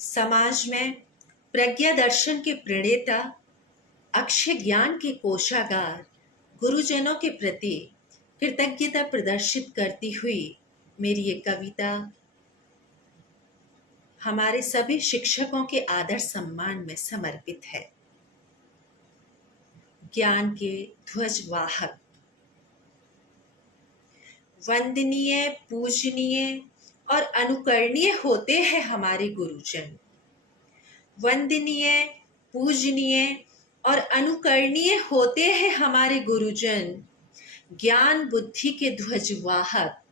समाज में प्रज्ञा दर्शन के प्रणेता, अक्षय ज्ञान के कोषागार, गुरुजनों के प्रति कृतज्ञता प्रदर्शित करती हुई मेरी ये कविता हमारे सभी शिक्षकों के आदर सम्मान में समर्पित है। ज्ञान के ध्वजवाहक, वंदनीय, पूजनीय और अनुकरणीय होते हैं हमारे गुरुजन। वंदनीय, पूजनीय और अनुकरणीय होते हैं हमारे गुरुजन। ज्ञान बुद्धि के ध्वजवाहक,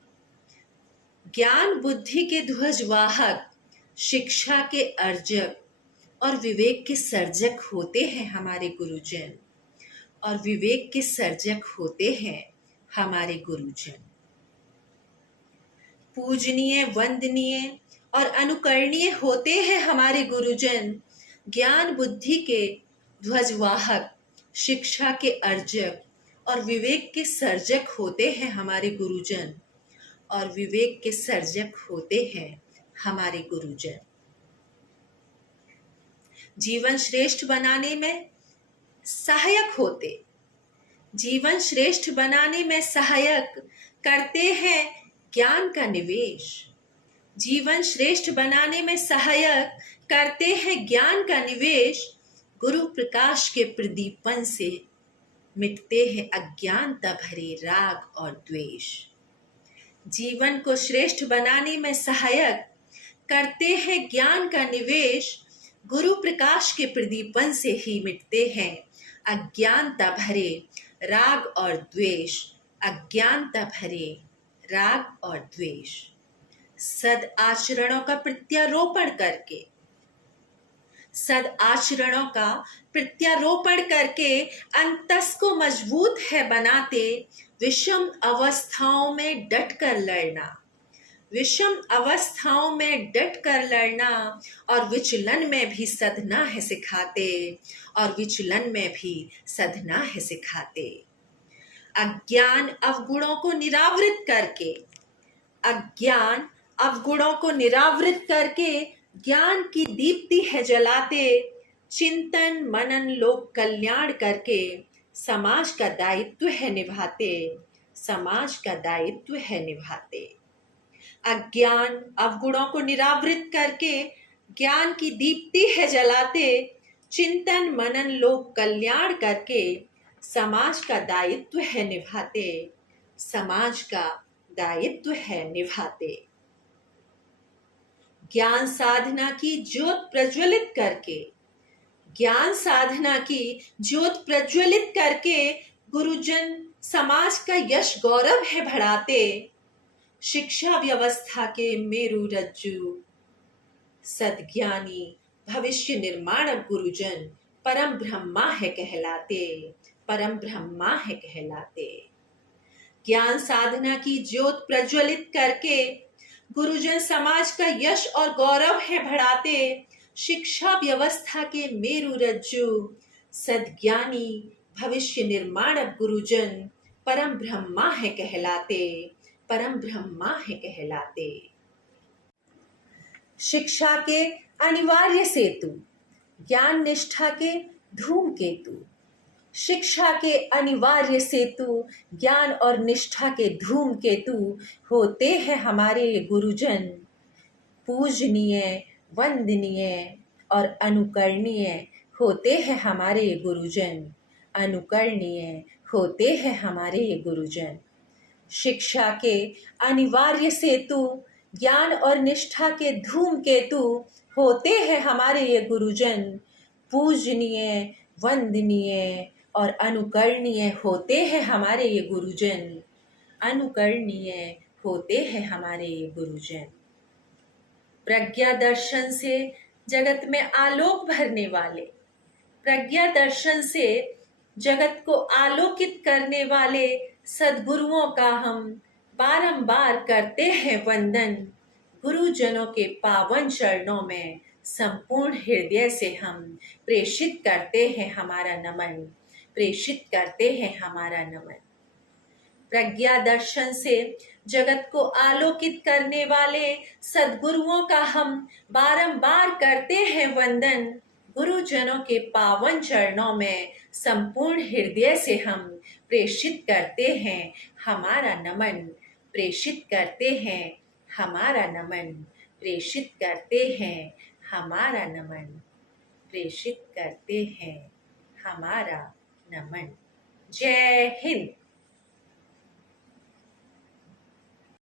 ज्ञान बुद्धि के ध्वजवाहक, शिक्षा के अर्जक और विवेक के सर्जक होते हैं हमारे गुरुजन। और विवेक के सर्जक होते हैं हमारे गुरुजन। पूजनीय, वंदनीय और अनुकरणीय होते हैं हमारे गुरुजन। ज्ञान बुद्धि के ध्वजवाहक, शिक्षा के अर्जक और विवेक के सर्जक होते हैं हमारे गुरुजन। और विवेक के सर्जक होते हैं हमारे गुरुजन। जीवन श्रेष्ठ बनाने में सहायक होते, जीवन श्रेष्ठ बनाने में सहायक करते हैं ज्ञान का निवेश। जीवन श्रेष्ठ बनाने में सहायक करते हैं ज्ञान का निवेश। गुरु प्रकाश के प्रदीपन से मिटते हैं अज्ञानता भरे राग और द्वेष। जीवन को श्रेष्ठ बनाने में सहायक करते हैं ज्ञान का निवेश। गुरु प्रकाश के प्रदीपन से ही मिटते हैं अज्ञानता भरे राग और द्वेष। अज्ञानता भरे राग और द्वेष। सद आचरणों का प्रत्यारोपण करके, सद आचरणों का प्रत्यारोपण करके अंतस को मजबूत है बनाते। विषम अवस्थाओं में डट कर लड़ना, विषम अवस्थाओं में डट कर लड़ना और विचलन में भी सधना है सिखाते। और विचलन में भी सधना है सिखाते। अज्ञान अवगुणों को निरावृत करके, अज्ञान अवगुणों को निरावृत करके ज्ञान की दीप्ति है जलाते। चिंतन मनन लोक कल्याण करके समाज का दायित्व है निभाते। समाज का दायित्व है निभाते। अज्ञान अवगुणों को निरावृत करके ज्ञान की दीप्ति है जलाते। चिंतन मनन लोक कल्याण करके समाज का दायित्व है निभाते। समाज का दायित्व है निभाते। ज्ञान साधना की ज्योत प्रज्वलित करके, ज्ञान साधना की ज्योत प्रज्वलित करके गुरुजन समाज का यश गौरव है बढ़ाते। शिक्षा व्यवस्था के मेरु रज्जु, सद्ज्ञानी भविष्य निर्माणक गुरुजन परम ब्रह्मा है कहलाते। परम ब्रह्मा है कहलाते। ज्ञान साधना की ज्योत प्रज्वलित करके गुरुजन समाज का यश और गौरव है बढ़ाते। शिक्षा व्यवस्था के मेरु रज्जु, सद्ज्ञानी भविष्य निर्माणक गुरुजन परम ब्रह्मा है कहलाते। परम ब्रह्मा है कहलाते। शिक्षा के अनिवार्य सेतु, ज्ञान निष्ठा के धूमकेतु। शिक्षा के अनिवार्य सेतु, ज्ञान और निष्ठा के धूमकेतु होते हैं हमारे ये गुरुजन। पूजनीय, वंदनीय और अनुकरणीय होते हैं हमारे ये गुरुजन। अनुकरणीय होते हैं हमारे ये गुरुजन। शिक्षा के अनिवार्य सेतु, ज्ञान और निष्ठा के धूमकेतु होते हैं हमारे ये गुरुजन। पूजनीय, वंदनीय और अनुकरणीय होते हैं हमारे ये गुरुजन। अनुकरणीय होते हैं हमारे ये गुरुजन। प्रज्ञा दर्शन से जगत में आलोक भरने वाले, प्रज्ञा दर्शन से जगत को आलोकित करने वाले सद्गुरुओं का हम बारंबार करते हैं वंदन। गुरुजनों के पावन चरणों में संपूर्ण हृदय से हम प्रेषित करते हैं हमारा नमन। प्रेषित करते हैं हमारा नमन। प्रज्ञा दर्शन से जगत को आलोकित करने वाले सद्गुरुओं का हम बारंबार करते हैं वंदन। गुरुजनों के पावन चरणों में संपूर्ण हृदय से हम प्रेषित करते हैं हमारा नमन, प्रेषित करते हैं हमारा नमन, प्रेषित करते हैं हमारा नमन, प्रेषित करते हैं हमारा नमन। जय हिंद।